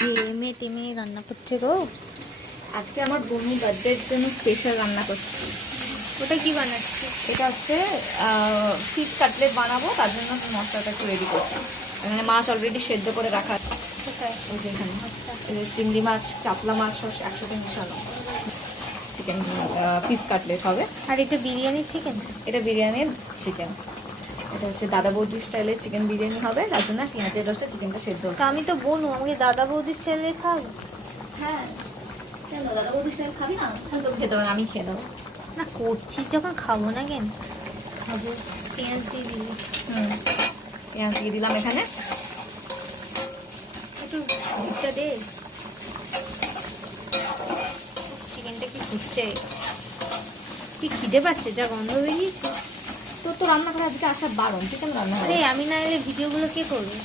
ঘেমে টেমে রান্না করছে গো। আজকে আমার বোনু বার্থডের জন্য স্পেশাল রান্না করছি। ওটা কি বানাচ্ছি? এটা হচ্ছে ফিশ কাটলেট বানাবো, তার জন্য মশলাটা একটু রেডি করছি। এখানে মাছ অলরেডি সেদ্ধ করে রাখা আছে। কোথায়? এই যে এখানে চিংড়ি মাছ, কাতলা মাছ একসাথে মেশানো চিকেন ফিশ কাটলেট হবে। আর এটা বিরিয়ানি চিকেন? এটা বিরিয়ানির চিকেন। এটা হচ্ছে দাদা বৌদি স্টাইলের চিকেন বিরিয়ানি হবে, তার জন্য পেঁয়াজের রসে চিকেনটা সেদ্ধ তা আমি তো বোনু, আমাকে দাদা বৌদি স্টাইলে খাওয়াবো? হ্যাঁ, দাদা বৌদি স্টাইল খাবি না? তাহলে তো খেতে হবে, আমি খেয়ে দেবো। না, করছি যখন খাবো না কেন? খাবো। পেঁয়াজ দিয়ে দিবি? পেঁয়াজ দিয়ে দিলাম এখানে। একটু দুধটা দে। চিকেনটা কি ফুটছে? কি খিদে পাচ্ছে, যা গন্ধ বেরিয়েছে। তো রান্না করে আজকে আসা বারণ, তুই কেন রান্না আরে আমি না এলে ভিডিওগুলো কে করবে?